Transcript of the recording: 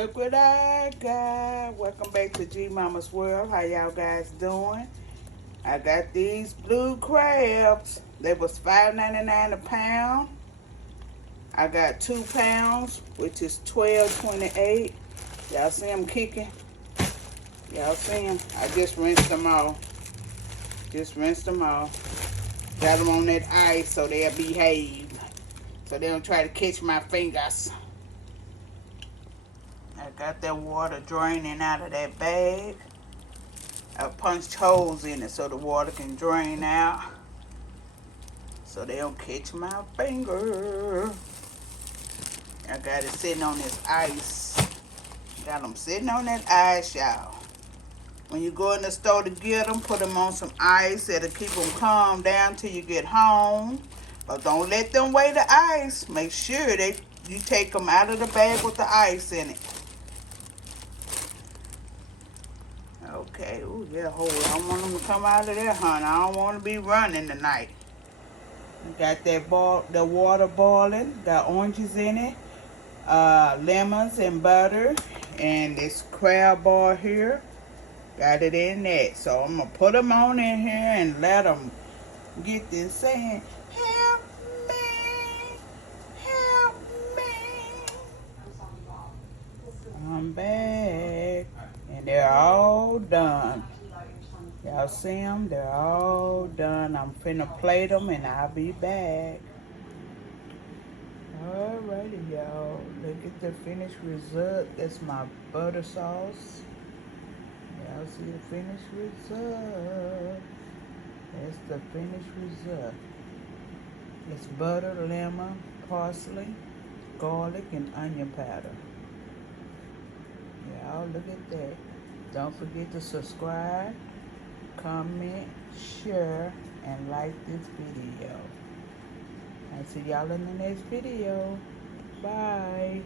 Look what I got. Welcome back to G Mama's World. How y'all guys doing? I got these blue crabs. They was $5.99 a pound. I got 2 pounds, which is $12.28. Y'all see them kicking? Y'all see them? I just rinsed them off. Got them on that ice so they'll behave. So they don't try to catch my fingers. I got that water draining out of that bag. I punched holes in it so the water can drain out. So they don't catch my finger. I got it sitting on this ice. Got them sitting on that ice, y'all. When you go in the store to get them, put them on some ice. It'll keep them calm down till you get home. But don't let them weigh the ice. Make sure you take them out of the bag with the ice in it. Okay, ooh, yeah, hold on. I don't want them to come out of there, honey. I don't want to be running tonight. Got the water boiling. Got oranges in it. Lemons and butter. And this crab bar here. Got it in that. So I'm going to put them on in here and let them get this saying, help me, help me. I'm back. And they're all done. Y'all see them? They're all done. I'm finna plate them and I'll be back. Alrighty, y'all. Look at the finished result. That's my butter sauce. Y'all see the finished result. That's the finished result. It's butter, lemon, parsley, garlic, and onion powder. Y'all look at that. Don't forget to subscribe, comment, share, and like this video. I'll see y'all in the next video. Bye.